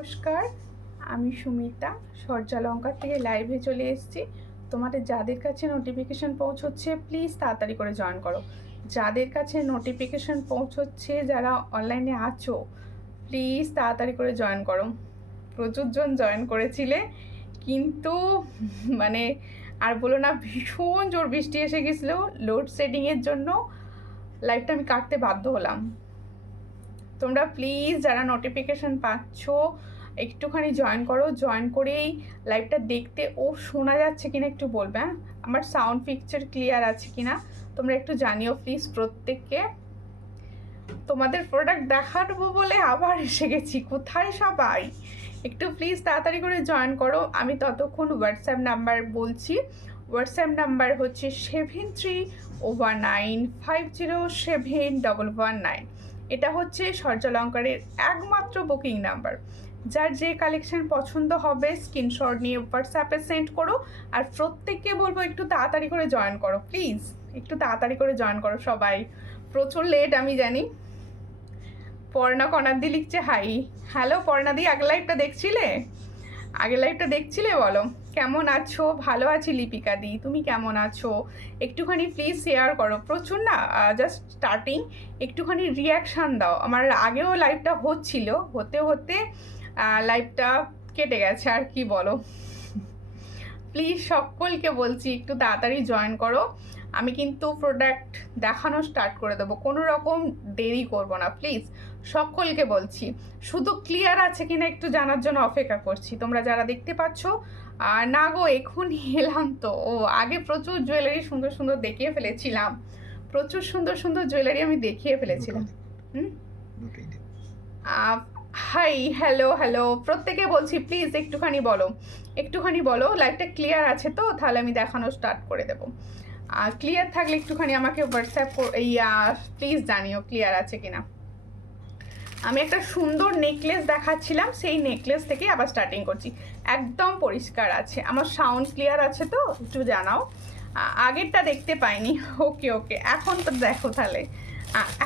নমস্কার, আমি সুমিতা সূর্যালঙ্কার থেকে লাইভে চলে এসেছি। তোমাদের যাদের কাছে নোটিফিকেশান পৌঁছচ্ছে প্লিজ তাড়াতাড়ি করে জয়েন করো। যাদের কাছে নোটিফিকেশান পৌঁছচ্ছে, যারা অনলাইনে আছো প্লিজ তাড়াতাড়ি করে জয়েন করো। প্রচুর জন জয়েন করেছিলে, কিন্তু মানে আর বলো না, ভীষণ জোর বৃষ্টি এসে গেছিলো। লোডশেডিংয়ের জন্য লাইভটা আমি কাটতে বাধ্য হলাম। তোমরা প্লিজ যারা নোটিফিকেশান পাচ্ছ একটুখানি জয়েন করো। জয়েন করেই লাইভটা দেখতে ও শোনা যাচ্ছে কিনা একটু বলবে। হ্যাঁ, আমার সাউন্ড পিকচার ক্লিয়ার আছে কিনা তোমরা একটু জানিও প্লিজ প্রত্যেককে। তোমাদের প্রোডাক্ট দেখাবো বলে আবার এসে গেছি। কোথায় সবাই? একটু প্লিজ তাড়াতাড়ি করে জয়েন করো। আমি ততক্ষণ হোয়াটসঅ্যাপ নাম্বার বলছি। হোয়াটসঅ্যাপ নাম্বার হচ্ছে 7319507119। এটা হচ্ছে সূর্যালঙ্কারের একমাত্র বুকিং নাম্বার। যার যে কালেকশন পছন্দ হবে স্ক্রিনশট নিয়ে হোয়াটসঅ্যাপে সেন্ড করো। আর প্রত্যেককে বলবো একটু তাড়াতাড়ি করে জয়েন করো প্লিজ, একটু তাড়াতাড়ি করে জয়েন করো সবাই। প্রচুর লেট আমি জানি। পর্ণা কনাদি লিখছে হাই। হ্যালো পর্ণাদি, আগের লাইভটা দেখছিলে? আগের লাইভটা দেখছিলে? বলো কেমন আছো? ভালো আছি লিপিকা দি, তুমি কেমন আছো? একটুখানি প্লিজ শেয়ার করো। প্রচুর না, জাস্ট স্টার্টিং, একটুখানি রিয়াকশান দাও। আমার আগেও লাইভটা হচ্ছিল, হতে হতে লাইভটা কেটে গেছে। আর কি বলো, প্লিজ সকলকে বলছি একটু তাড়াতাড়ি জয়েন করো। আমি কিন্তু প্রোডাক্ট দেখানো স্টার্ট করে দেবো, কোনো রকম দেরি করব না প্লিজ। সকলকে বলছি, শুধু ক্লিয়ার আছে কিনা একটু জানার জন্য অপেক্ষা করছি। তোমরা যারা দেখতে পাচ্ছ, আর না গো এক্ষুনি এলাম তো। ও আগে প্রচুর জুয়েলারি সুন্দর সুন্দর দেখিয়ে ফেলেছিলাম, প্রচুর সুন্দর সুন্দর জুয়েলারি আমি দেখিয়ে ফেলেছিলাম। হাই, হ্যালো হ্যালো প্রত্যেকে বলছি প্লিজ একটুখানি বলো, একটুখানি বলো লাইভটা ক্লিয়ার আছে তো, তাহলে আমি দেখানো স্টার্ট করে দেবো। ক্লিয়ার থাকলে একটুখানি আমাকে হোয়াটসঅ্যাপ প্লিজ জানিও ক্লিয়ার আছে কিনা। আমি একটা সুন্দর নেকলেস দেখাচ্ছিলাম, সেই নেকলেস থেকে আবার স্টার্টিং করছি। একদম পরিষ্কার আছে, আমার সাউন্ড ক্লিয়ার আছে তো একটু জানাও। আগেরটা দেখতে পাইনি। ওকে ওকে, এখন তো দেখো তাহলে,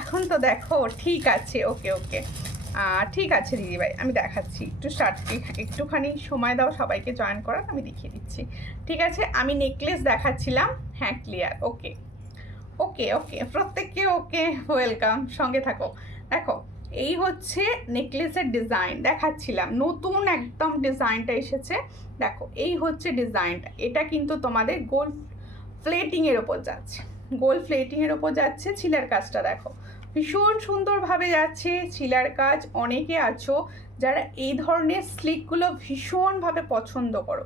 এখন তো দেখো ঠিক আছে। ওকে ওকে, ঠিক আছে দিদিভাই, আমি দেখাচ্ছি। একটুখানি সময় দাও সবাইকে জয়েন করার, আমি দেখিয়ে দিচ্ছি। ঠিক আছে, আমি নেকলেস দেখাচ্ছিলাম। হ্যাঁ ক্লিয়ার, ওকে ওকে ওকে প্রত্যেককে ওকে, ওয়েলকাম, সঙ্গে থাকো। দেখো এই হচ্ছে নেকলেসের ডিজাইন দেখাচ্ছিলাম, নতুন একদম ডিজাইনটা এসেছে। দেখো এই হচ্ছে ডিজাইনটা, এটা কিন্তু তোমাদের গোল্ড প্লেটিংয়ের ওপর যাচ্ছে, গোল্ড প্লেটিংয়ের ওপর যাচ্ছে। ছিলার কাজটা দেখো ভীষণ সুন্দরভাবে যাচ্ছে ছিলার কাজ। অনেকে আছো যারা এই ধরনের স্লিকগুলো ভীষণভাবে পছন্দ করো,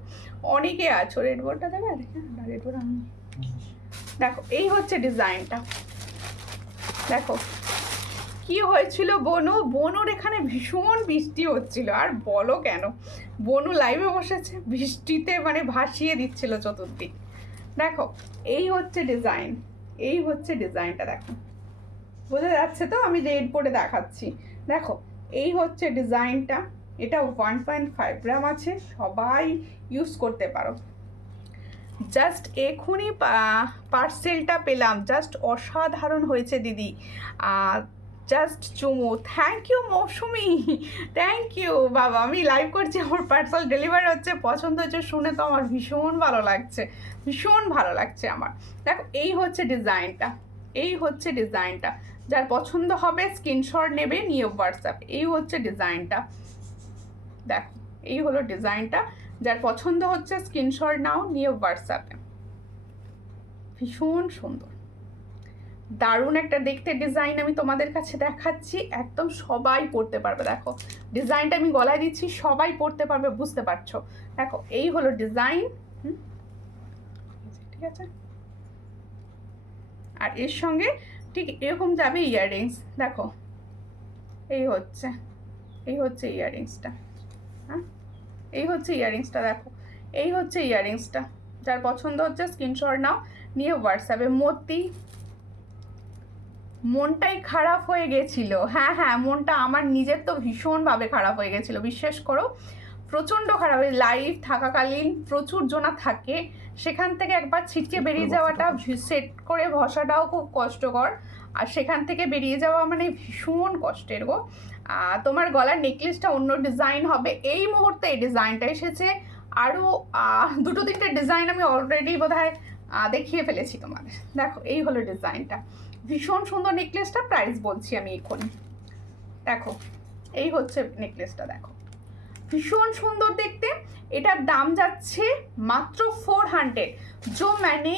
অনেকে আছো। রেড বোর্ডটা দেবে, দেখেন রেড বোর্ড। দেখো এই হচ্ছে ডিজাইনটা। দেখো কি হয়েছিল, বনুর এখানে ভীষণ বৃষ্টি হচ্ছিল। আর বলো কেন, বনু লাইভে বসেছে, বৃষ্টিতে মানে ভাসিয়ে দিচ্ছিল চতুর্দিক। দেখো এই হচ্ছে ডিজাইন, এই হচ্ছে ডিজাইনটা। দেখো বোঝা যাচ্ছে তো, আমি রেড বোর্ডে দেখাচ্ছি। দেখো এই হচ্ছে ডিজাইনটা। এটা 1.5 গ্রাম আছে, সবাই ইউজ করতে পারো। জাস্ট এখনই পার্সেলটা পেলাম, জাস্ট অসাধারণ হয়েছে দিদি। জাস্ট চুমু, thank you Mousumi, thank you বাবা। আমি লাইভ করছি, আমার পার্সেল ডেলিভারি হচ্ছে, পছন্দ হচ্ছে শুনে তো আমার ভীষণ ভালো লাগছে, ভীষণ ভালো লাগছে আমার। দেখো এই হচ্ছে ডিজাইনটা, এই হচ্ছে ডিজাইনটা। যার পছন্দ হবে স্ক্রিনশট নেবে, নিয়ে হোয়াটসঅ্যাপ। এই হচ্ছে ডিজাইনটা, দেখো এই হলো ডিজাইনটা। যার পছন্দ হচ্ছে স্ক্রিনশট নাও, নিয়ে হোয়াটসঅ্যাপে। ভীষণ সুন্দর, দারুণ একটা দেখতে ডিজাইন আমি তোমাদের কাছে দেখাচ্ছি। একদম সবাই পরতে পারবে। দেখো ডিজাইনটা আমি গলায় দিচ্ছি, সবাই পরতে পারবে, বুঝতে পারছো? দেখো এই হলো ডিজাইন, ঠিক আছে। আর এর সঙ্গে ঠিক এরকম যাবে ইয়াররিংস। দেখো এই হচ্ছে, এই হচ্ছে ইয়াররিংসটা। হ্যাঁ এই হচ্ছে ইয়াররিংসটা, দেখো এই হচ্ছে ইয়াররিংসটা। যার পছন্দ হচ্ছে স্ক্রিনশট নাও, নিয়ে হোয়াটসঅ্যাপে। মনটাই খারাপ হয়ে গেছিল। হ্যাঁ হ্যাঁ, মনটা আমার নিজের তো ভীষণভাবে খারাপ হয়ে গেছিলো, বিশ্বাস করো প্রচণ্ড খারাপ। লাইভ থাকাকালীন প্রচুর জনা থাকে, সেখান থেকে একবার ছিটকে বেরিয়ে যাওয়াটা, সেট করে বসাটাও খুব কষ্টকর। আর সেখান থেকে বেরিয়ে যাওয়া মানে ভীষণ কষ্টের গো। তোমার গলার নেকলেসটা অন্য ডিজাইন হবে। এই মুহূর্তে এই ডিজাইনটা এসেছে, আরও 2-3টে ডিজাইন আমি অলরেডি বোধহয় দেখিয়ে ফেলেছি তোমাদের। দেখো এই হলো ডিজাইনটা, ভীষণ সুন্দর নেকলেসটা। প্রাইস বলছি আমি এখন, দেখো এই হচ্ছে নেকলেসটা, দেখো ভীষণ সুন্দর দেখতে। এটার দাম যাচ্ছে মাত্র 400। जो मैंने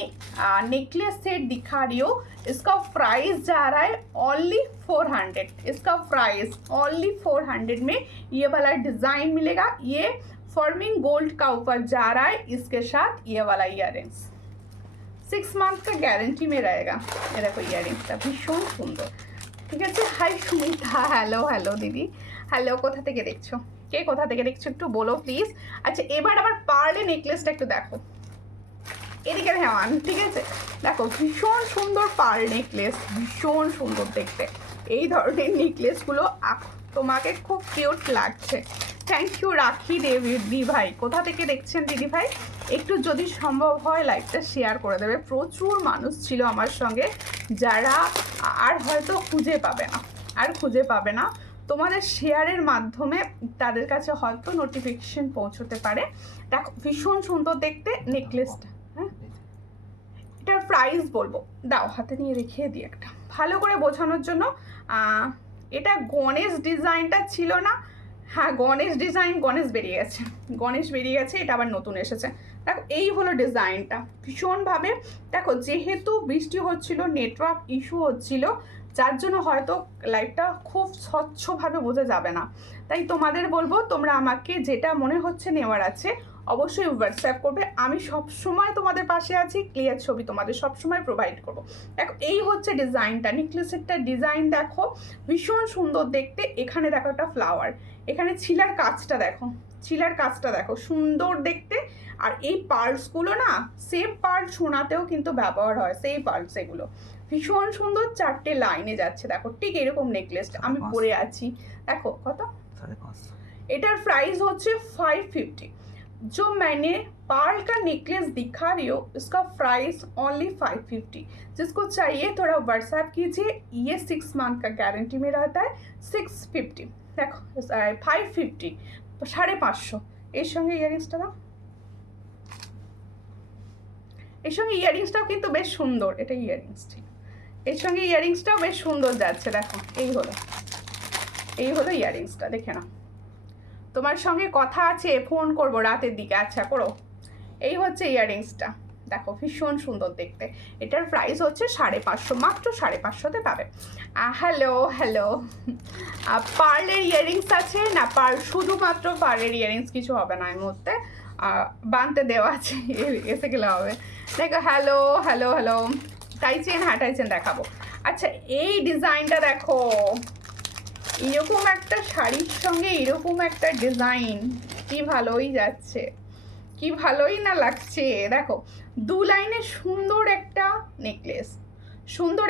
नेकलेस सेट दिखा रही हो इसका प्राइस जा रहा है ओनली 400। इसका प्राइस ओनली 400 में ये वाला डिज़ाइन मिलेगा। ये फॉर्मिंग गोल्ड का ऊपर जा रहा है, इसके साथ ये वाला ईयररिंग्स 6 मंथ का गारंटी में रहेगा। ये देखो ईयररिंग्सটা ভীষণ সুন্দর, ঠিক আছে। হাই সুমিতা, হ্যালো হ্যালো দিদি, হ্যালো, কোথা থেকে দেখছো, কে কোথা থেকে দেখছো একটু বলো প্লিজ। আচ্ছা এবার আবার পার্লে নেকলেসটা একটু দেখো, এদিকে হেওয়ান, ঠিক আছে। দেখো ভীষণ সুন্দর পার্ল নেকলেস, ভীষণ সুন্দর দেখতে। এই ধরনের নেকলেসগুলো তোমাকে খুব কিউট লাগছে। থ্যাংক ইউ রাখি দিদি ভাই, কোথা থেকে দেখছেন দিদি ভাই, একটু যদি সম্ভব হয় লাইভটা শেয়ার করে দেবে। প্রচুর মানুষ ছিল আমার সঙ্গে যারা আর হয়তো খুঁজে পাবে না, তোমাদের শেয়ারের মাধ্যমে তাদের কাছে হয়তো নোটিফিকেশন পৌঁছতে পারে। দেখো ভীষণ সুন্দর দেখতে নেকলেসটা। হ্যাঁ এটার প্রাইস বলবো, দাও হাতে নিয়ে রেখে দিই একটা ভালো করে বোঝানোর জন্য। এটা গণেশ ডিজাইনটা ছিল না, হ্যাঁ গণেশ ডিজাইন, গণেশ বেরিয়ে গেছে, এটা আবার নতুন এসেছে। দেখো এই হলো ডিজাইনটা, ভীষণভাবে দেখো, যেহেতু বৃষ্টি হচ্ছিল, নেটওয়ার্ক ইস্যু হচ্ছিল, যার জন্য হয়তো লাইভটা খুব স্বচ্ছভাবে বোঝা যাবে না। তাই তোমাদের বলবো, তোমরা আমাকে যেটা মনে হচ্ছে নেওয়ার আছে অবশ্যই হোয়াটসঅ্যাপ করবে। আমি সবসময় তোমাদের পাশে আছি, ক্লিয়ার ছবি তোমাদের সবসময় প্রোভাইড করবো। দেখো এই হচ্ছে ডিজাইনটা, নেকলেসেরটা ডিজাইন দেখো ভীষণ সুন্দর দেখতে। এখানে দেখো একটা ফ্লাওয়ার, এখানে ছিলার কাজটা দেখো সুন্দর দেখতে। আর এই পার্লসগুলো না সেম পার্ল সোনাতেও কিন্তু ব্যবহার হয়, সেই পার্লস এগুলো ভীষণ সুন্দর। 4টে লাইনে যাচ্ছে, দেখো ঠিক এরকম নেকলেসটা আমি পরে আছি। দেখো কত, এটার প্রাইস হচ্ছে 550। जो मैंने पार्ल का नेकलेस दिखा रही हो इसका प्राइस ओनली 550। जिसको चाहिए थोड़ा व्हाट्सएप कीजिए। ये 6 मंथ का गारंटी में रहता है। 650 देखो 550 550। এর সঙ্গে ইয়ারিংসটা দাও, এর সঙ্গে ইয়ারিংসটাও কিন্তু বেশ সুন্দর। এটা ইয়ারিংস ঠিক, এর সঙ্গে ইয়ারিংসটাও বেশ সুন্দর যাচ্ছে। দেখো এই হলো ইয়ারিংসটা, দেখে নাও। তোমার সঙ্গে কথা আছে, ফোন করব রাতের দিকে, আচ্ছা করো। এই হচ্ছে ইয়াররিংসটা, দেখো ভীষণ সুন্দর দেখতে। এটার প্রাইস হচ্ছে 550, মাত্র 550তে পাবে। হ্যালো পার্লের ইয়াররিংস আছে না? শুধুমাত্র পার্লের ইয়াররিংস, কিছু হবে না এই মুহূর্তে, বানতে দেওয়া আছে, এসে গেলে হবে। দেখো হ্যালো টাইচেন, হ্যাঁ টাইচেন দেখাবো। আচ্ছা এই ডিজাইনটা দেখো, এরকম একটা শাড়ির সঙ্গে এরকম একটা ডিজাইন, কি ভালোই যাচ্ছে, কি ভালোই না লাগছে। দেখো 2 লাইনে সুন্দর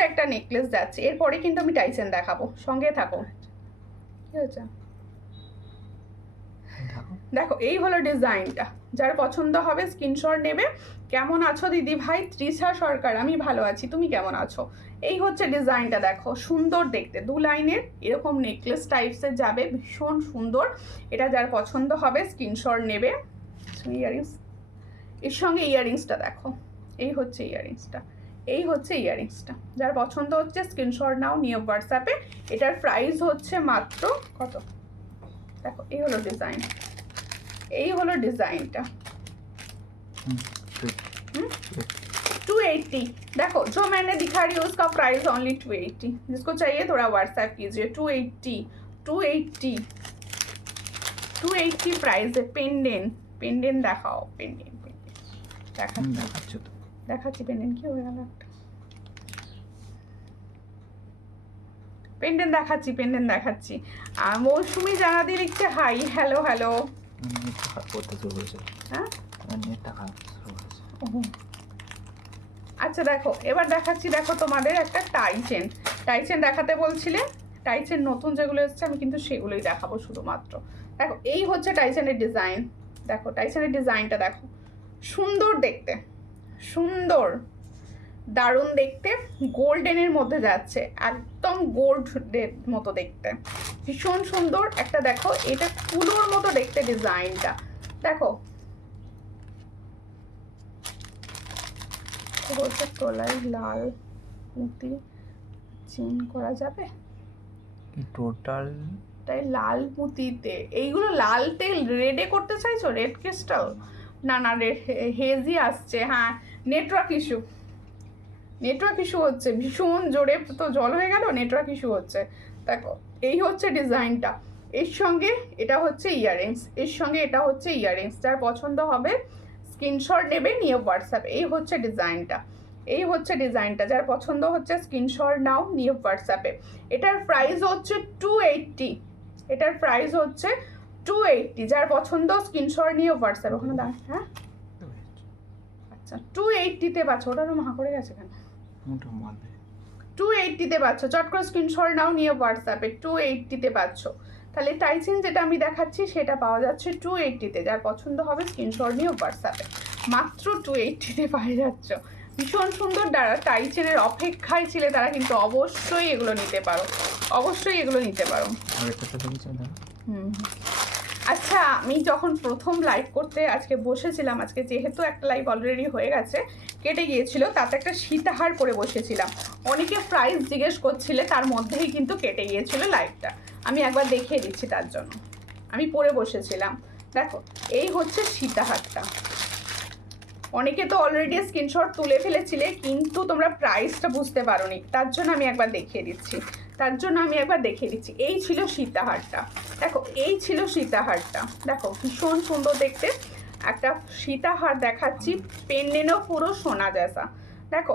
একটা নেকলেস যাচ্ছে। এরপরে কিন্তু আমি টাইসেন দেখাবো, সঙ্গে থাকো। কি হচ্ছে দেখো, এই হলো ডিজাইনটা, যার পছন্দ হবে স্ক্রিনশট নেবে। কেমন আছো দিদি ভাই? তৃষা সরকার, আমি ভালো আছি, তুমি কেমন আছো? এই হচ্ছে ডিজাইনটা, দেখো সুন্দর দেখতে, 2 লাইনের এরকম নেকলেস টাইপসের যাবে, ভীষণ সুন্দর। এটা যার পছন্দ হবে স্ক্রিনশট নেবে। ইয়াররিংস, এর সঙ্গে ইয়াররিংসটা দেখো, এই হচ্ছে ইয়াররিংসটা, যার পছন্দ হচ্ছে স্ক্রিনশট নাও, নিয়ে হোয়াটসঅ্যাপে। এটার প্রাইস হচ্ছে মাত্র কত, দেখো এই হলো ডিজাইনটা 280। देखो जो मैंने दिखा रही हूँ उसका प्राइस ओनली 280। जिसको चाहिए थोड़ा व्हाट्सएप कीजिए। 280 प्राइस है। पेंडेंट দেখাও, পেন্ডেন্ট দেখাচ্ছি পেন্ডেন্ট কি হয়ে গেল, একটা পেন্ডেন্ট দেখাচ্ছি। আর মৌসুমি জানাদি লিখছে হাই, হ্যালো হ্যাঁ আচ্ছা দেখো এবার দেখাচ্ছি। দেখো তোমাদের একটা টাইচেন দেখাতে বলছিলে, টাইচেন নতুন যেগুলো এসেছে আমি কিন্তু সেগুলোই দেখাবো শুধুমাত্র। দেখো এই হচ্ছে টাইচেনের ডিজাইন, দেখো টাইচেনের ডিজাইনটা দেখো, সুন্দর দেখতে, সুন্দর দারুণ দেখতে, গোল্ডেনের মধ্যে যাচ্ছে, একদম গোল্ডের মতো দেখতে, ভীষণ সুন্দর একটা। দেখো এটা কুলোর মতো দেখতে ডিজাইনটা, দেখো বলছে তলায় লাল পুঁতি চেন করা যাবে, টোটাল তাই লাল পুঁতিতে। এইগুলো লালতে রেডে করতে চাইছো, রেড ক্রিস্টাল? না না, রেড হেজি আসছে। হ্যাঁ, নেটওয়ার্ক ইস্যু, নেটওয়ার্ক ইস্যু হচ্ছে ভীষণ জোরে, তো জল হয়ে গেল, নেটওয়ার্ক ইস্যু হচ্ছে। দেখো এই হচ্ছে ডিজাইনটা, এর সঙ্গে এটা হচ্ছে ইয়াররিংস, এর সঙ্গে এটা হচ্ছে ইয়াররিংস। যার পছন্দ হবে স্ক্রিনশট নেবে, নিয়ে হোয়াটসঅ্যাপ। এই হচ্ছে ডিজাইনটা, এই হচ্ছে ডিজাইনটা। যার পছন্দ হচ্ছে স্ক্রিনশট নাও, নিয়ে হোয়াটসঅ্যাপে। এটার প্রাইস হচ্ছে 280, এটার প্রাইস হচ্ছে 280। যার পছন্দ স্ক্রিনশট নিয়ে হোয়াটসঅ্যাপ। ওখানে দাঁড়, হ্যাঁ আচ্ছা 280-তে পাচ্ছ। ওটারও মা করে গেছে কেন? 280-তে পাচ্ছ, চট করে স্ক্রিনশট নাও, নিয়ে হোয়াটসঅ্যাপে। 280-তে পাচ্ছ। তাহলে টাইচিন যেটা আমি দেখাচ্ছি সেটা পাওয়া যাচ্ছে 280-তে। যার পছন্দ হবে স্ক্রিনশট নিয়ে হোয়াটসঅ্যাপে, মাত্র 280-তে পাওয়া যাচ্ছ। ভীষণ সুন্দর। যারা টাইচেনের অপেক্ষায় ছিলে তারা কিন্তু অবশ্যই এগুলো নিতে পারো, অবশ্যই এগুলো নিতে পারো। আচ্ছা, আমি যখন প্রথম লাইভ করতে আজকে বসেছিলাম, আজকে যেহেতু একটা লাইভ অলরেডি হয়ে গেছে, কেটে গিয়েছিল, তাতে একটা সীতাহার পরে বসেছিলাম। অনেকে প্রাইস জিজ্ঞেস করছিলে, তার মধ্যেই কিন্তু কেটে গিয়েছিল লাইভটা। আমি একবার দেখিয়ে দিচ্ছি, তার জন্য আমি পরে বসেছিলাম। দেখো এই হচ্ছে সীতাহারটা। অনেকে তো অলরেডি স্ক্রিনশট তুলে ফেলেছিলে, কিন্তু তোমরা প্রাইসটা বুঝতে পারোনি, তার জন্য আমি একবার দেখিয়ে দিচ্ছি, তার জন্য আমি একবার দেখিয়ে দিচ্ছি। এই ছিল সীতাহারটা, দেখো এই ছিল সীতাহারটা। দেখো ভীষণ সুন্দর দেখতে একটা সীতাহার দেখাচ্ছি, পেন্ডেন্টও পুরো সোনা জেসা। দেখো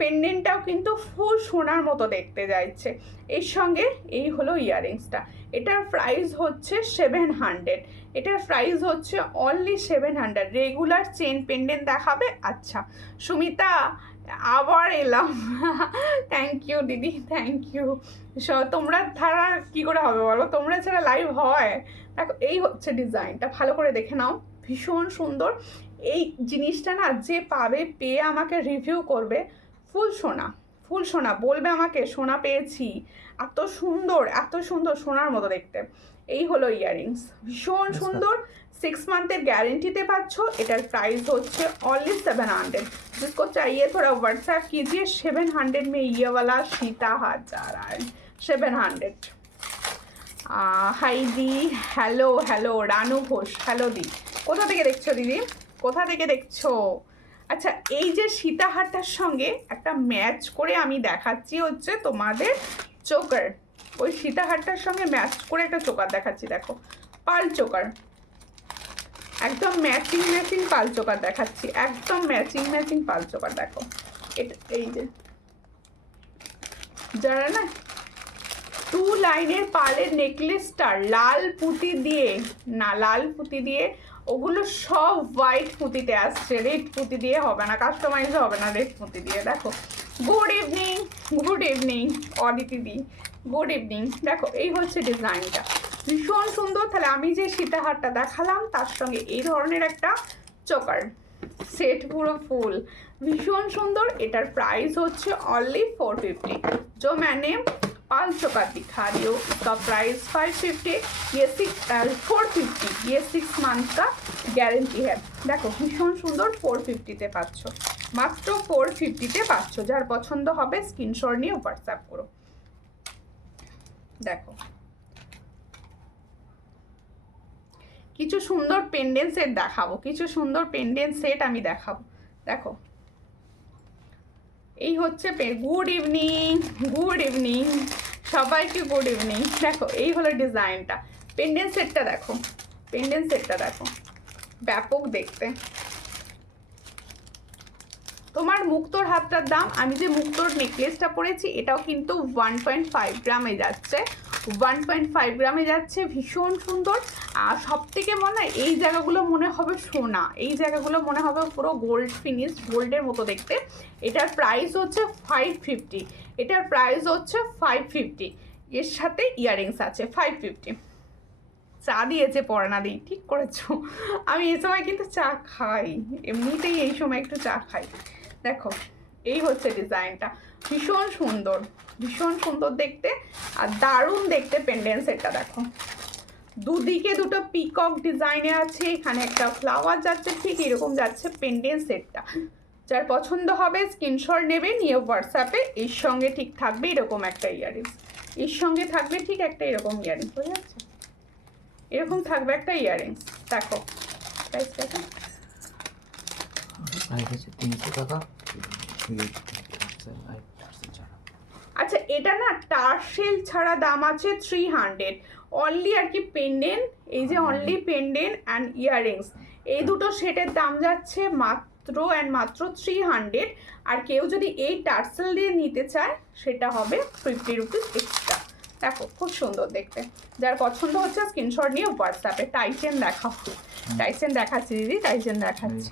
পেন্ডেন্টটাও কিন্তু ফুল সোনার মতো দেখতে যাচ্ছে। এর সঙ্গে এই হলো ইয়াররিংসটা। এটার প্রাইস হচ্ছে 700, এটার প্রাইস হচ্ছে অনলি 700। রেগুলার চেন পেন্ডেন্ট দেখাবে? আচ্ছা সুমিতা আবার এলাম, থ্যাংক ইউ দিদি, থ্যাংক ইউ। তোমরা ছাড়া কী করে হবে বলো, তোমরা ছাড়া লাইভ হয়? দেখো এই হচ্ছে ডিজাইনটা, ভালো করে দেখে নাও, ভীষণ সুন্দর। এই জিনিসটা না যে পাবে, পেয়ে আমাকে রিভিউ করবে, ফুল সোনা, ফুল সোনা বলবে আমাকে, সোনা পেয়েছি, এত সুন্দর, এত সুন্দর, সোনার মতো দেখতে। এই হলো ইয়াররিংস, ভীষণ সুন্দর। 6 মান্থের গ্যারেंटीতে পাচ্ছ। এটার প্রাइस হচ্ছে ओनली 700। जिसको चाहिए थोड़ा व्हाट्सएप कीजिए। 700 में ये वाला सीताहार जा रहा है, 700। হাই দি, hello hello, Ranu Ghosh, hello দি, কোথা থেকে দেখছো দিদি, কোথা থেকে দেখছো? আচ্ছা এই যে সীতাহারটার সঙ্গে একটা ম্যাচ করে আমি দেখাচ্ছি হচ্ছে তোমাদের চোকার। ওই সীতাহারটার সঙ্গে ম্যাচ করে একটা চোকার দেখাচ্ছি, দেখো পাল চোকার, একদম ম্যাচিং ম্যাচিং পাল চোকার দেখাচ্ছি, একদম ম্যাচিং ম্যাচিং পাল চোকার। দেখো এটা এই যে যারা না 2 লাইনের পালের নেকলেসটা লাল পুঁতি দিয়ে, না লাল পুঁতি দিয়ে, ওগুলো সব হোয়াইট পুঁতিতে আসছে, রেড পুঁতি দিয়ে হবে না, কাস্টমাইজ হবে না রেড পুঁতি দিয়ে। দেখো good evening, good evening Aditi দি, গুড ইভিনিং। দেখো এই হচ্ছে ডিজাইনটা, ভীষণ সুন্দর। তাহলে আমি যে সীতাহারটা দেখালাম তার সঙ্গে এই ধরনের একটা চোকার সেট, পুরো ফুল, ভীষণ সুন্দর। এটার প্রাইস হচ্ছে অনলি 450। जो मैंने 5 चोकर दिखा रही हूँ, इसका प्राइस 550, ये 450, ये 6 मंथ का গ্যারেন্টি है। দেখো ভীষণ সুন্দর, 450-তে পাচ্ছ, মাত্র 450-তে পাচ্ছ। যার পছন্দ হবে স্ক্রিনশট নিয়ে হোয়াটসঅ্যাপ করো। দেখো কিছু সুন্দর পেন্ডেন্ট সেট দেখাবো, কিছু সুন্দর পেন্ডেন্ট সেট আমি দেখাবো। দেখো এই হচ্ছে গুড ইভিনিং, গুড ইভিনিং সবাইকে, গুড ইভিনিং। দেখো এই হলো ডিজাইনটা, পেন্ডেন্ট সেটটা দেখো, পেন্ডেন্ট সেটটা দেখো, ব্যাপক দেখতে। তোমার মুক্তোর হাতটার দাম, আমি যে মুক্তোর নেকলেসটা পরেছি এটাও কিন্তু 1.5 গ্রামে যাচ্ছে, 1.5 গ্রামে যাচ্ছে, ভীষণ সুন্দর। আর সব থেকে মনে হয় এই জায়গাগুলো মনে হবে সোনা, এই জায়গাগুলো মনে হবে পুরো গোল্ড ফিনিশ, গোল্ডের মতো দেখতে। এটার প্রাইস হচ্ছে 550, এটার প্রাইস হচ্ছে 550, এর সাথে ইয়াররিংস আছে 550। চা দিয়েছে পড়ানা দিই, ঠিক করেছো। আমি এই সময় কিন্তু চা খাই, এমনিতেই এই সময় একটু চা খাই। দেখো এই হচ্ছে ডিজাইনটা, ভীষণ সুন্দর, ভীষণ সুন্দর দেখতে আর দারুণ দেখতে। পেন্ডেন্ট সেটটা দেখো, দুদিকে দুটো পিকক ডিজাইনে আছে, এখানে একটা ফ্লাওয়ার যাচ্ছে, ঠিক এরকম যাচ্ছে পেন্ডেন্ট সেটটা। যার পছন্দ হবে স্ক্রিনশট নেবে, নিয়ে হোয়াটসঅ্যাপে এর সঙ্গে ঠিক থাকবে এরকম একটা ইয়ারিংস, এর সঙ্গে থাকবে ঠিক একটা এরকম ইয়ারিংস, বুঝে যাচ্ছে, এরকম থাকবে একটা ইয়ারিংস। দেখো প্রাইস দেখো, প্রাইস হচ্ছে 300 টাকা। আচ্ছা এটা না টার্সেল ছাড়া দাম আছে 300 অনলি আর কি। পেন্ডেন্ট, এই যে অনলি পেন্ডেন্ট অ্যান্ড ইয়াররিংস, এই দুটো সেটের দাম যাচ্ছে মাত্র অ্যান্ড মাত্র 300। আর কেউ যদি এই টার্সেল দিয়ে নিতে চায় সেটা হবে 50 রুপিস এক্সট্রা। দেখো খুব সুন্দর দেখতে, যার পছন্দ হচ্ছে স্ক্রিনশট নিয়ে হোয়াটসঅ্যাপে। টাইটেন দেখাও, টাইটেন দেখাচ্ছি দিদি, টাইটেন দেখাচ্ছি।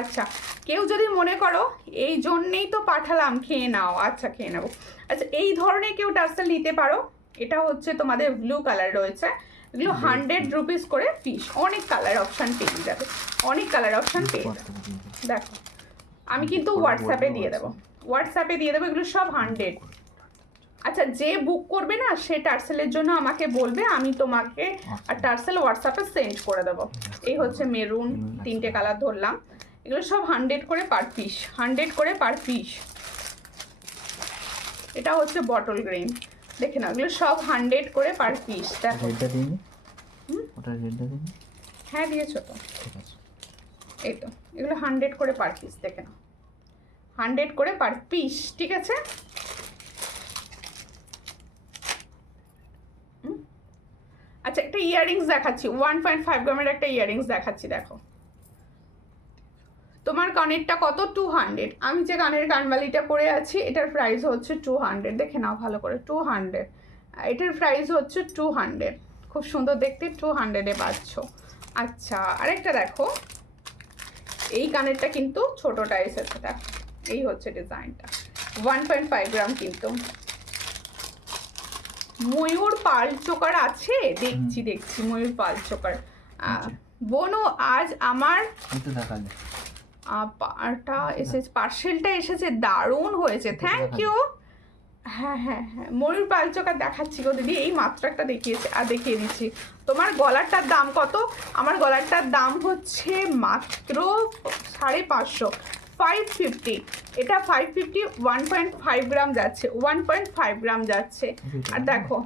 আচ্ছা কেউ যদি মনে করো এই জন্যেই তো পাঠালাম খেয়ে নাও, আচ্ছা খেয়ে নেবো। আচ্ছা এই ধরনের কেউ টার্সেল নিতে পারো, এটা হচ্ছে তোমাদের ব্লু কালার রয়েছে, এগুলো 100 রুপিস করে পিস। অনেক কালার অপশান পেয়ে যাবে, অনেক কালার অপশান পেয়ে যাবে। দেখো আমি কিন্তু হোয়াটসঅ্যাপে দিয়ে দেবো, হোয়াটসঅ্যাপে দিয়ে দেবো, এগুলো সব 100। আচ্ছা যে বুক করবে না সে টার্সেলের জন্য আমাকে বলবে, আমি তোমাকে আর টার্সেল হোয়াটসঅ্যাপে সেন্ড করে দেবো। এই হচ্ছে মেরুন, 3টে কালার ধরলাম, এগুলো সব 100 করে পার পিস, 100 করে পার পিস। এটা হচ্ছে বটল গ্রিন, দেখে না, এগুলো সব 100 করে পার পিস। দেখো ওটা রেডটা দিন, হ্যাঁ দিয়েছো তো, ঠিক আছে। এই তো এগুলো 100 করে পার পিস, দেখে নাও 100 করে পার পিস, ঠিক আছে। আচ্ছা একটা ইয়াররিংস দেখাচ্ছি, 1.5 গ্রামের একটা ইয়াররিংস দেখাচ্ছি। দেখো তোমার কানেরটা কত, 200। আমি যে কানের কানবালিটা পরে আছি এটার প্রাইস হচ্ছে 200, দেখে নাও ভালো করে, 200। এটার প্রাইস হচ্ছে 200, খুব সুন্দর দেখতে, 200-এ পাচ্ছ। আচ্ছা আরেকটা দেখো, এই কানেরটা কিন্তু ছোটোটা এসেছে, দেখো এই হচ্ছে ডিজাইনটা, 1.5 গ্রাম কিন্তু। ময়ূর পাল চোকার আছে, দেখছি ময়ূর পাল চোকার। বোনো আজ আমার পার্সেলটা এসেছে, দারুণ হয়েছে, থ্যাংক ইউ। হ্যাঁ হ্যাঁ হ্যাঁ ময়ূর পাল চোকার দেখাচ্ছি গো দিদি, এই মাত্র একটা দেখিয়েছে, আর দেখিয়ে দিচ্ছি। তোমার গলারটার দাম কত? আমার গলারটার দাম হচ্ছে মাত্র 550, 550। এটা 550, 1.5 গ্রাম যাচ্ছে, 1.5 গ্রাম যাচ্ছে। আর দেখো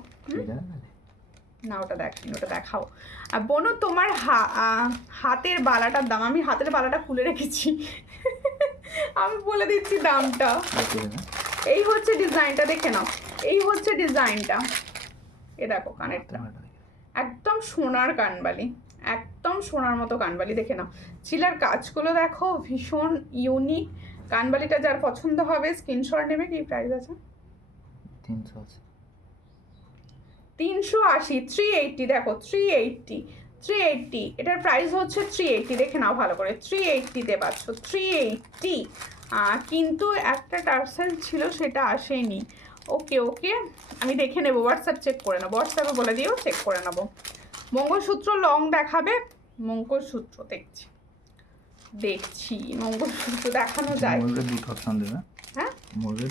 না ওটা দেখি, ওটা দেখাও। আর বোনো তোমার হাতের বালাটার দাম, আমি হাতের বালাটা খুলে রেখেছি আমি বলে দিচ্ছি দামটা। এই হচ্ছে ডিজাইনটা, দেখে নাও, এই হচ্ছে ডিজাইনটা। এ দেখো কানেরটা একদম সোনার কানবালি, একদম সোনার মতো কানবালি, দেখে নাও। চিলার কাজগুলো দেখো ভীষণ ইউনিক। কানবালিটা যার পছন্দ হবে স্ক্রিনশট নেবে। কি প্রাইস আছে? 300 আছে, 380, 380। দেখো 380, এটার প্রাইস হচ্ছে 380, দেখে নাও ভালো করে, 380-তে পাচ্ছ, 380। কিন্তু একটা টার্সেল ছিল সেটা আসেনি। ওকে ওকে আমি দেখে নেবো, হোয়াটসঅ্যাপ চেক করে নেবো, হোয়াটসঅ্যাপে বলে দিও চেক করে নেবো। মঙ্গলসূত্র লং দেখাবে? মঙ্গলসূত্র দেখছি মঙ্গলসূত্র দেখানো যায়। দুটো অপশন দেবে, হ্যাঁ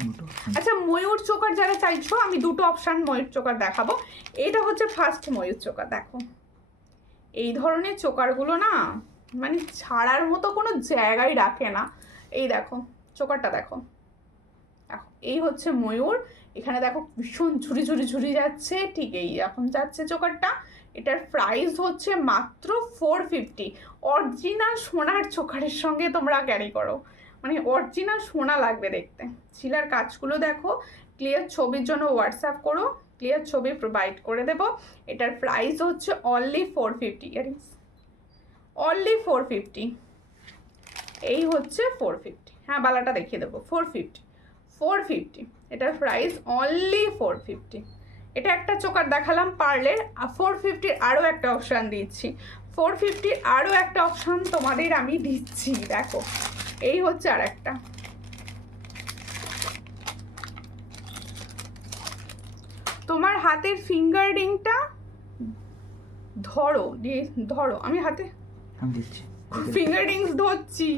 দুটো। আচ্ছা ময়ূর চোকার যারা চাইছো আমি দুটো অপশান ময়ূর চোকার দেখাবো। এটা হচ্ছে ফার্স্ট ময়ূর চোকার। দেখো এই ধরনের চোকারগুলো না মানে ছাড়ার মতো কোনো জায়গায় রাখে না। এই দেখো চোকারটা দেখো, দেখো এই হচ্ছে ময়ূর, এখানে দেখো ভীষণ ঝুরি যাচ্ছে, ঠিক এই এখন যাচ্ছে চোকারটা। এটার প্রাইস হচ্ছে মাত্র 450। অরিজিনাল সোনার চোকারের সঙ্গে তোমরা ক্যারি করো, মানে অরিজিনাল সোনা লাগবে দেখতে। শিলার কাজগুলো দেখো, ক্লিয়ার ছবির জন্য হোয়াটসঅ্যাপ করো, ক্লিয়ার ছবি প্রোভাইড করে দেবো। এটার প্রাইস হচ্ছে অনলি 450 ইয়ারিংস, অনলি 450। এই হচ্ছে 450। হ্যাঁ বালাটা দেখিয়ে দেবো, 450। এটার প্রাইস অনলি 450। এটা একটা চোকার দেখালাম পার্লের, 450-র আরও একটা অপশান দিচ্ছি, 450-র আরও একটা অপশান তোমাদের আমি দিচ্ছি। দেখো এই হচ্ছে আর একটা, তোমার হাতের ফিঙ্গার রিংটা ধরো, আমি হাতে ফিঙ্গার রিংস ধরছি,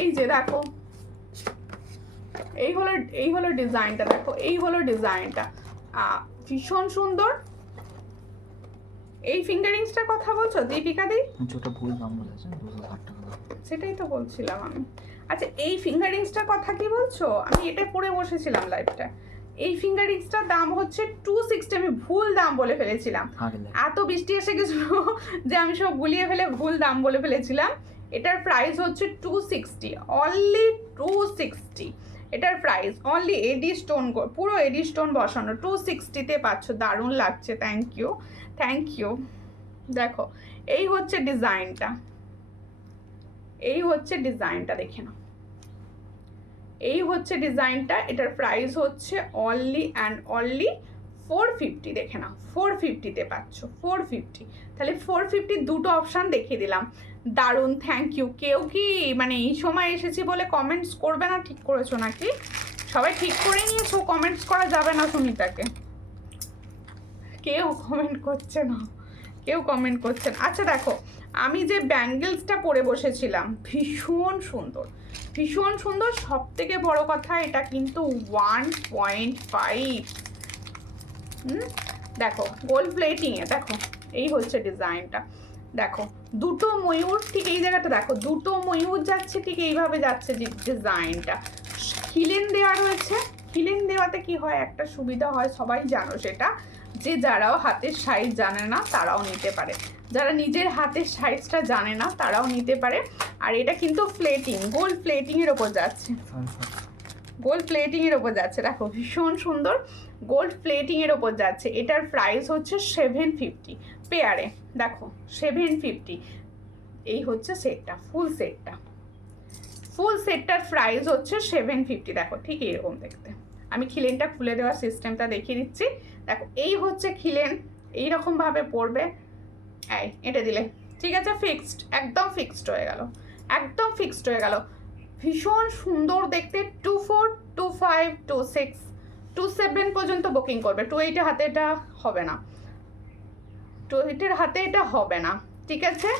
এই যে দেখো এই হলো ডিজাইনটা, দেখো এই হলো ডিজাইনটা, ভীষণ সুন্দর। এই ফিঙ্গারিংসটার কথা বলছো দীপিকা দি? ওটা ভুল দাম বলেছে 260 টাকা। সেটাই তো বলছিলাম আমি। আচ্ছা এই ফিঙ্গারিংসটার কথা কি বলছো? আমি এটা পরে বসেছিলাম লাইভটা। এই ফিঙ্গারিংসটার দাম হচ্ছে 260, আমি ভুল দাম বলে ফেলেছিলাম। এত বৃষ্টি এসে গেছিল যে আমি সব গুলিয়ে ফেলে ভুল দাম বলে ফেলেছিলাম। এটার প্রাইস হচ্ছে 260, অনলি 260 এটার প্রাইস। অনলি এডি স্টোন, পুরো এডি স্টোন বসানো, 260-তে পাচ্ছ। দারুণ লাগছে, থ্যাংক ইউ থ্যাংক ইউ। দেখো এই হচ্ছে ডিজাইনটা, এই হচ্ছে ডিজাইনটা, দেখে নাও। এই হচ্ছে ডিজাইনটা, এটার প্রাইস হচ্ছে অনলি অ্যান্ড অনলি 450। দেখে নাও 450-তে পাচ্ছ, 450। তাহলে 450 দুটো অপশান দেখিয়ে দিলাম। দারুণ, থ্যাংক ইউ। কেউ কি মানে এই সময় এসেছি বলে কমেন্টস করবে না? ঠিক করেছো নাকি? সবাই ঠিক করে নিয়েছো? কমেন্টস করা যাবে না সুমিতাকে। কেউ কমেন্ট করছে না, কেউ কমেন্ট করছে না। আচ্ছা দেখো, আমি যে ব্যাঙ্গেলসটা পরে বসেছিলাম ভীষণ সুন্দর, ভীষণ সুন্দর। সব থেকে বড় কথা এটা কিন্তু 1.5। দেখো গোল্ড প্লেটিংয়ে, দেখো এই হচ্ছে ডিজাইনটা। দেখো দুটো ময়ূর ঠিক এই জায়গাটা, দেখো দুটো ময়ূর যাচ্ছে ঠিক এইভাবে যাচ্ছে ডিজাইনটা। খিলেন দেওয়া রয়েছে। খিলেন দেওয়াতে কি হয়, একটা সুবিধা হয়, সবাই জানো সেটা, যে যারাও হাতের সাইজ জানে না তারাও নিতে পারে, যারা নিজের হাতের সাইজটা জানে না তারাও নিতে পারে। আর এটা কিন্তু প্লেটিং, গোল্ড প্লেটিংয়ের ওপর যাচ্ছে, গোল্ড প্লেটিংয়ের ওপর যাচ্ছে। দেখো ভীষণ সুন্দর, গোল্ড প্লেটিংয়ের ওপর যাচ্ছে। এটার প্রাইস হচ্ছে 750 পেয়ারে। দেখো 750। এই হচ্ছে সেটটা, ফুল সেটটা, ফুল সেটটার প্রাইস হচ্ছে 750। দেখো ঠিক এইরকম দেখতে। আমি খিলেনটা খুলে দেওয়ার সিস্টেমটা দেখিয়ে দিচ্ছি। দেখো এই হচ্ছে খিলেন, এইরকমভাবে পড়বে, এই এটা দিলে ঠিক আছে, ফিক্সড, একদম ফিক্সড হয়ে গেল, একদম ফিক্সড হয়ে গেল। ভীষণ সুন্দর দেখতে। 24, 25, 26, 27 পর্যন্ত বুকিং করবে। 28 হাতে এটা হবে না, 28 হাতে এটা হবে না, ঠিক আছে?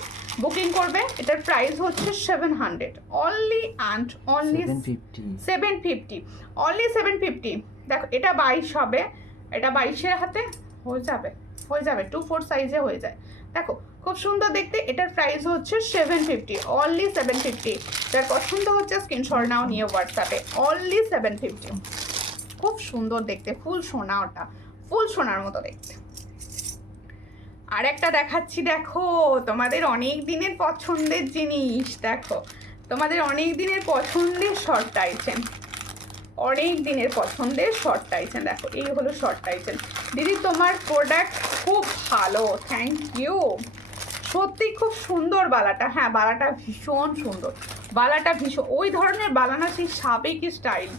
বুকিং করবে। এটার প্রাইস হচ্ছে 700, অনলি অ্যান্ড অনলি 750, অনলি 750। দেখো এটা 22 হবে, এটা 22-এর হাতে হয়ে যাবে, হয়ে যাবে 24 সাইজে হয়ে যায়। দেখো খুব সুন্দর দেখতে। এটার প্রাইস হচ্ছে 750, অনলি 750। যার পছন্দ হচ্ছে স্ক্রিনশট নাও, নিয়ে হোয়াটসঅ্যাপে, অনলি 750। খুব সুন্দর দেখতে, ফুল সোনা, ওটা ফুল সোনার মতো দেখতে। আর একটা দেখাচ্ছি, দেখো তোমাদের অনেক দিনের পছন্দের জিনিস, দেখো তোমাদের অনেক দিনের পছন্দের শর্ট টাইচেন, অনেক দিনের পছন্দের শর্ট টাইচেন। দেখো এই হলো শর্ট টাইচেন। দিদি তোমার প্রোডাক্ট খুব ভালো, থ্যাংক ইউ। সত্যি খুব সুন্দর বালাটা, হ্যাঁ বালাটা ভীষণ সুন্দর, বালাটা ভীষণ ওই ধরনের বালানা, সেই সাবেকি স্টাইল,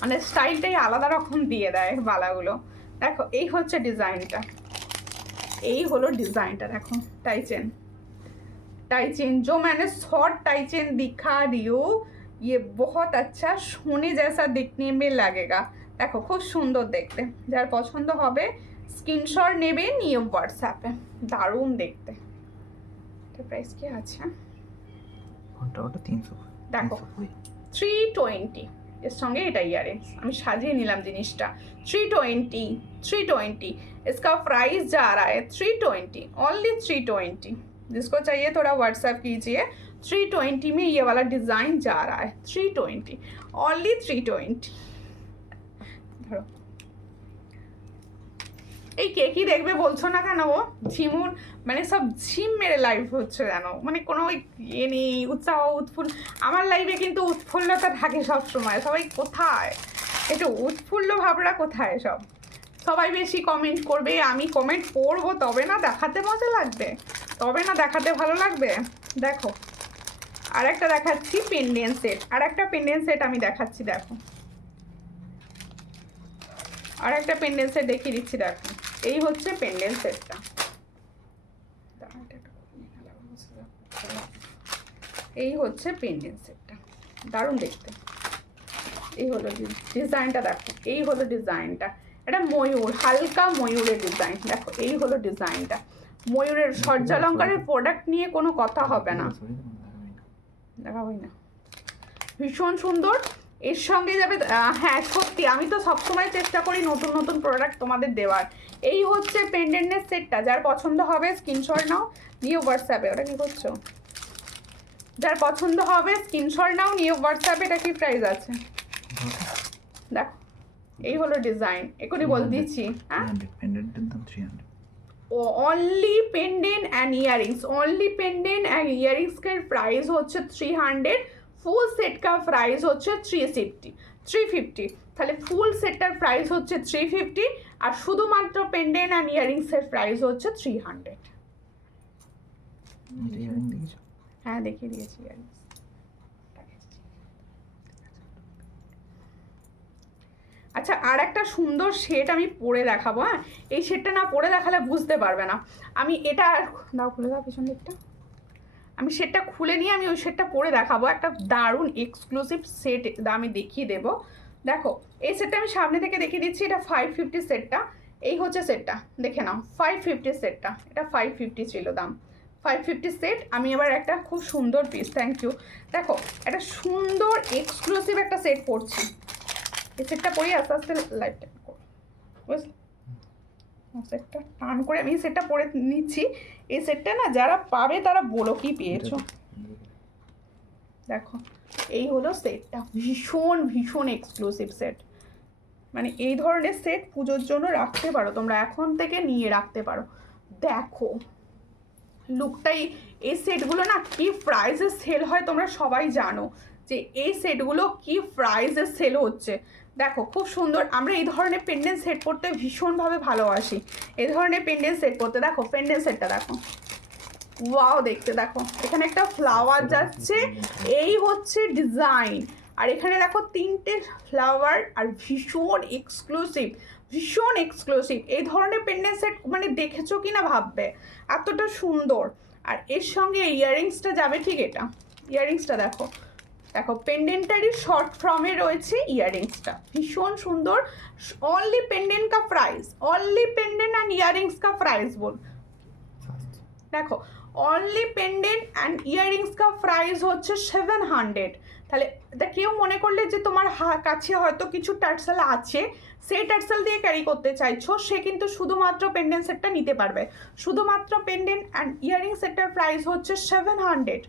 মানে স্টাইলটাই আলাদা রকম দিয়ে দেয় বালাগুলো। দেখো এই হচ্ছে ডিজাইনটা, এই হলো ডিজাইনটা। দেখো टाइचेन, टाइचेन जो मैंने शॉर्ट टाइचेन दिखा रही हूँ, ये बहुत अच्छा सोने जैसा दिखने में लगेगा। देखो खूब सुंदर देखते, जार पसंद होबे स्क्रीनशट नेबे, निये व्हाट्सएपे। दारुण देखते। तो प्राइस क्या আছে? ওটা 300। দেখো 320, এর সঙ্গে এটা ইয়ারিংস আমি সাজিয়ে নিলাম জিনিসটা। 320, 320 इसका प्राइस जा रहा है 320, ओनली 320। जिसको चाहिए थोड़ा व्हाट्सएप कीजिए। 320 में ये वाला डिज़ाइन जा रहा है, 320, ओनली 320। ধরো এই কে কি দেখবে বলছো না কেন? ও ঝিমুর মানে সব ঝিম মেরে লাইভ হচ্ছে জানো, মানে কোনো ইয়ে নেই, উৎসাহ উৎফুল্ল। আমার লাইভে কিন্তু উৎফুল্লতা থাকে সব সময়। সবাই কোথায় একটু উৎফুল্ল ভাবরা কোথায়? সব সবাই বেশি কমেন্ট করবে, আমি কমেন্ট পড়বো, তবে না দেখাতে মজা লাগবে, তবে না দেখাতে ভালো লাগবে। দেখো আর একটা দেখাচ্ছি পেন্ডেন্ট সেট, আর একটা পেন্ডেন্ট সেট আমি দেখাচ্ছি। দেখো আর একটা পেন্ডেন্ট সেট দেখিয়ে দিচ্ছি। দেখো এই হচ্ছে পেন্ডেন্ট সেটটা, এই হচ্ছে পেন্ডেন্ট সেটটা, দারুণ দেখতে। এই হলো ডিজাইনটা, দেখো এই হলো ডিজাইনটা। এটা ময়ূর, হালকা ময়ূরের ডিজাইন। দেখো এই হলো ডিজাইনটা, ময়ূরের সজ্জালঙ্কারের প্রোডাক্ট নিয়ে কোনো কথা হবে না, দেখাবই না। ভীষণ সুন্দর, এর সঙ্গে যাবে হ্যাঁ সত্যি আমি তো সবসময় চেষ্টা করি নতুন নতুন প্রোডাক্ট তোমাদের দেওয়ার। এই হচ্ছে পেন্ডেন্টের সেটটা, যার পছন্দ হবে স্ক্রিনশট নাও, নিয়ে হোয়াটসঅ্যাপে। ওটা কি করছো? যার পছন্দ হবে স্ক্রিনশট নাও, নিয়ে হোয়াটসঅ্যাপে। এটা কি প্রাইস আছে দেখো, এই হলো ডিজাইন, এখনই বলে দিচ্ছি। হ্যাঁ, পেন্ডেন্টের দাম 300। Only pendant and earrings, only pendant and ইয়ারিংসের প্রাইস হচ্ছে 300, ফুল সেট কা প্রাইস হচ্ছে 350। তাহলে ফুল সেটটার প্রাইস হচ্ছে 350, আর শুধুমাত্র পেন্ডেন্ট অ্যান্ড ইয়ারিংসের প্রাইস হচ্ছে 300। এটা ইয়ারিং দেখেছো? হ্যাঁ দেখিয়ে দিয়েছি ইয়ারিংস। আচ্ছা, আর একটা সুন্দর সেট আমি পরে দেখাবো। হ্যাঁ, এই সেটটা না পরে দেখালে বুঝতে পারবে না। আমি এটা দাও, খুলে দাও পিছন দিকটা। আমি সেটটা খুলে নিয়ে আমি ওই সেটটা পরে দেখাবো। একটা দারুণ এক্সক্লুসিভ সেট আমি দেখিয়ে দেবো। দেখো, এই সেটটা আমি সামনে থেকে দেখিয়ে দিচ্ছি। এটা 550 সেটটা। এই হচ্ছে সেটটা, দেখে নাও 550 সেটটা। এটা 550 ছিল দাম, 550 সেট। আমি এবার একটা খুব সুন্দর পিস, থ্যাংক ইউ। দেখো, একটা সুন্দর এক্সক্লুসিভ একটা সেট পরছি। এই সেটটা পরে আস্তে আস্তে লাইভটা করো, বুঝলি? সেটটা টান করে আমি সেটটা পরে নিচ্ছি। এই সেটটা না যারা পাবে তারা বলো কি পেয়েছো। দেখো, এই হলো সেটটা, ভীষণ ভীষণ এক্সক্লুসিভ সেট। মানে এই ধরনের সেট পুজোর জন্য রাখতে পারো তোমরা, এখন থেকে নিয়ে রাখতে পারো। দেখো লুকটাই, এই সেটগুলো না কি প্রাইসে সেল হয় তোমরা সবাই জানো, যে এই সেটগুলো কি প্রাইসে সেল হচ্ছে। দেখো খুব সুন্দর, আমরা এই ধরনের পেন্ডেন্ট সেট পরতে ভীষণভাবে ভালোবাসি। এই ধরনের পেন্ডেন্ট সেট পরতে, দেখো পেন্ডেন্ট সেটটা দেখো, ওয়াও দেখতে। দেখো এখানে একটা ফ্লাওয়ার যাচ্ছে, এই হচ্ছে ডিজাইন। আর এখানে দেখো 3টে ফ্লাওয়ার, আর ভীষণ এক্সক্লুসিভ, ভীষণ এক্সক্লুসিভ। এই ধরনের পেন্ডেন্ট সেট মানে দেখেছো কি না ভাববে, এতটা সুন্দর। আর এর সঙ্গে ইয়াররিংসটা যাবে ঠিক এটা, ইয়াররিংসটা দেখো, দেখো পেন্ডেন্টারই শর্ট ফর্মে রয়েছে ইয়াররিংসটা, ভীষণ সুন্দর। অনলি পেন্ডেন্ট কা price, only pendant and earrings কা প্রাইস বল। দেখো, অনলি পেন্ডেন্ট অ্যান্ড ইয়াররিংস কা প্রাইস হচ্ছে 700। তাহলে এটা কেউ মনে করলে যে তোমার কাছে হয়তো কিছু টার্সেল আছে, সেই টার্সেল দিয়ে ক্যারি করতে চাইছো, সে কিন্তু শুধুমাত্র পেন্ডেন্ট সেটটা নিতে পারবে। শুধুমাত্র পেন্ডেন্ট অ্যান্ড ইয়াররিং সেটটার প্রাইস হচ্ছে 700,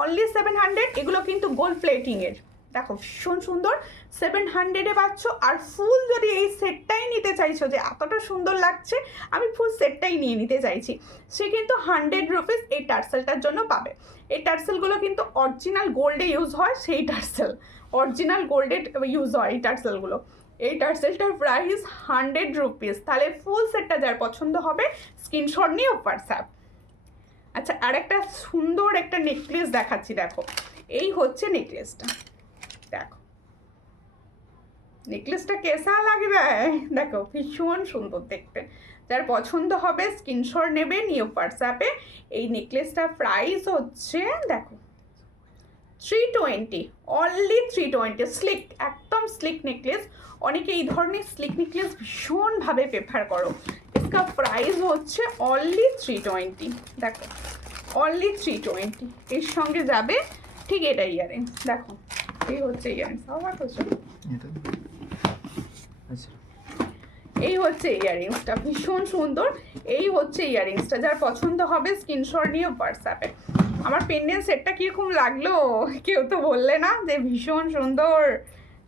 অনলি 700। এগুলো কিন্তু গোল্ড প্লেটিংয়ের। দেখো ভীষণ সুন্দর, 700-এ পাচ্ছ। আর ফুল যদি এই সেটটাই নিতে চাইছো, যে এতটা সুন্দর লাগছে আমি ফুল সেটটাই নিয়ে নিতে চাইছি, সে কিন্তু 100 রুপিস এই টার্সেলটার জন্য পাবে। এই টার্সেলগুলো কিন্তু অরিজিনাল গোল্ডে ইউজ হয়, সেই টার্সেল অরিজিনাল গোল্ডে ইউজ হয় এই টার্সেলগুলো। এই টার্সেলটার প্রাইস 100 রুপিস। তাহলে ফুল সেটটা যার পছন্দ হবে স্ক্রিনশট নিয়ে হোয়াটসঅ্যাপ। আচ্ছা, আর একটা সুন্দর একটা নেকলেস দেখাচ্ছি। দেখো, এই হচ্ছে নেকলেসটা, দেখো নেকলেসটা কেসা লাগবে, দেখো ভীষণ সুন্দর দেখতে। যার পছন্দ হবে স্ক্রিনশট নেবে, নিয়ে হোয়াটসঅ্যাপে। এই নেকলেসটার প্রাইস হচ্ছে দেখো 320, অনলি 320। স্লিক, একদম স্লিক নেকলেস। অনেকে এই ধরনের স্লিক নেকলেস ভীষণভাবে প্রেফার করো। इसका প্রাইস হচ্ছে অনলি 320। দেখো অনলি 320, এর সঙ্গে যাবে ঠিক এটা ইয়ারিংস। দেখো এই হচ্ছে ইয়ারিংস, আবার করছো, এই হচ্ছে ইয়ারিংসটা, ভীষণ সুন্দর। এই হচ্ছে ইয়ারিংসটা, যার পছন্দ হবে স্ক্রিনশট নিয়ে হোয়াটসঅ্যাপে। আমার পেন্ডেন্ট সেটটা কীরকম লাগলো কেউ তো বললে না যে ভীষণ সুন্দর,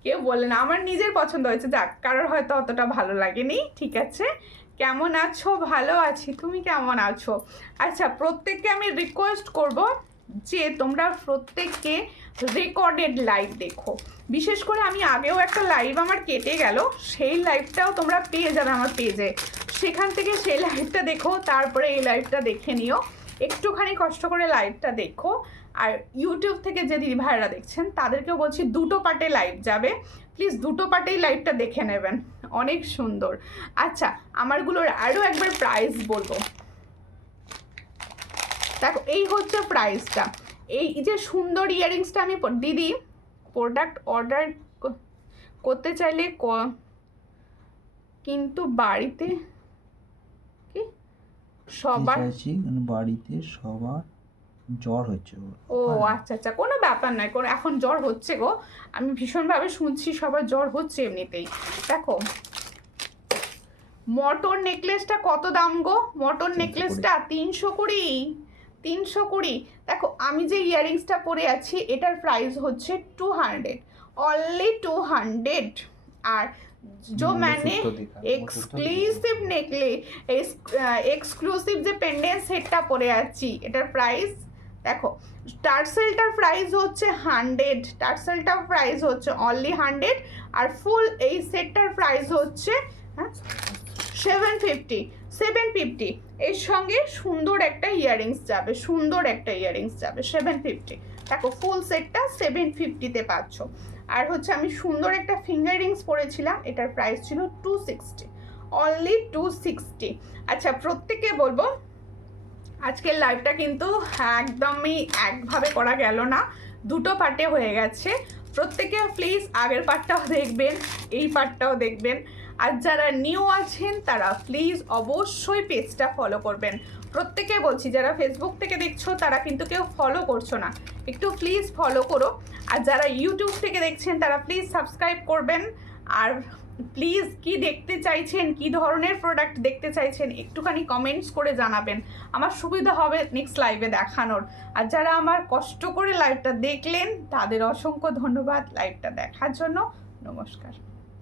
কেউ বললে না। আমার নিজের পছন্দ হয়েছে, যাক কারোর হয়তো অতটা ভালো লাগেনি, ঠিক আছে। কেমন আছো? ভালো আছি, তুমি কেমন আছো? আচ্ছা, প্রত্যেককে আমি রিকোয়েস্ট করব যে তোমরা প্রত্যেককে রেকর্ডেড লাইভ দেখো। বিশেষ করে আমি আগেও একটা লাইভ আমার কেটে গেল, সেই লাইভটাও তোমরা পেয়ে যাবে আমার পেজে, সেখান থেকে সেই লাইভটা দেখো, তারপরে এই লাইভটা দেখে নিও। একটুখানি কষ্ট করে লাইভটা দেখো। আর ইউটিউব থেকে যে দিদি ভাইরা দেখছেন তাদেরকেও বলছি দুটো পার্টে লাইভ যাবে, প্লিজ দুটো পার্টেই লাইভটা দেখে নেবেন, অনেক সুন্দর। আচ্ছা, আমারগুলোর আরও একবার প্রাইস বলবো। দেখো এই হচ্ছে প্রাইসটা। এই যে সুন্দর ইয়াররিংসটা আমি দিদি প্রোডাক্ট অর্ডার করতে চাইলে কিন্তু বাড়িতে কি সবার বাড়িতে সবার জ্বর হচ্ছে। ও আচ্ছা আচ্ছা, কোনো ব্যাপার নয়, কোনো এখন জ্বর হচ্ছে গো, আমি ভীষণভাবে শুনছি সবার জ্বর হচ্ছে এমনিতেই। দেখো মটর নেকলেসটা কত দাম গো? মটর নেকলেসটা 320, 320। দেখো আমি যে ইয়াররিংসটা পরে আছি এটার প্রাইস হচ্ছে 200, অনলি 200। আর जो मैंने এক্সক্লুসিভ এক্সক্লুসিভ যে পেন্ডেন্ট সেটটা পরে আছি এটার প্রাইস দেখো, টার্সেলটার প্রাইস হচ্ছে 100, টার্সেলটার প্রাইস হচ্ছে অনলি 100, আর ফুল এই সেটটার প্রাইস হচ্ছে 750। এর সঙ্গে সুন্দর একটা ইয়াররিংস যাবে, সুন্দর একটা ইয়াররিংস যাবে 750। দেখো ফুল সেটটা 750-তে পাচ্ছ। আর হচ্ছে আমি সুন্দর একটা ফিঙ্গার রিংস পরেছিলাম, এটার প্রাইস ছিল 260, অনলি 260। আচ্ছা প্রত্যেকে বলবো আজকের লাইভটা কিন্তু একদমই একভাবে করা গেল না, দুটো পার্টে হয়ে গেছে। প্রত্যেকে প্লিজ আগের পার্টটাও দেখবেন, এই পার্টটাও দেখবেন। আর যারা নিউ আছেন তারা প্লিজ অবশ্যই পেজটা ফলো করবেন। প্রত্যেকে বলছি যারা ফেসবুক থেকে দেখছো তারা কিন্তু কেউ ফলো করছো না, একটু প্লিজ ফলো করো। আর যারা ইউটিউব থেকে দেখছেন তারা প্লিজ সাবস্ক্রাইব করবেন। আর প্লিজ কি দেখতে চাইছেন, কি ধরনের প্রোডাক্ট দেখতে চাইছেন একটুখানি কমেন্টস করে জানাবেন, আমার সুবিধা হবে নেক্সট লাইভে দেখানোর। আর যারা আমার কষ্ট করে লাইভটা দেখলেন তাদের অসংখ্য ধন্যবাদ লাইভটা দেখার জন্য। নমস্কার।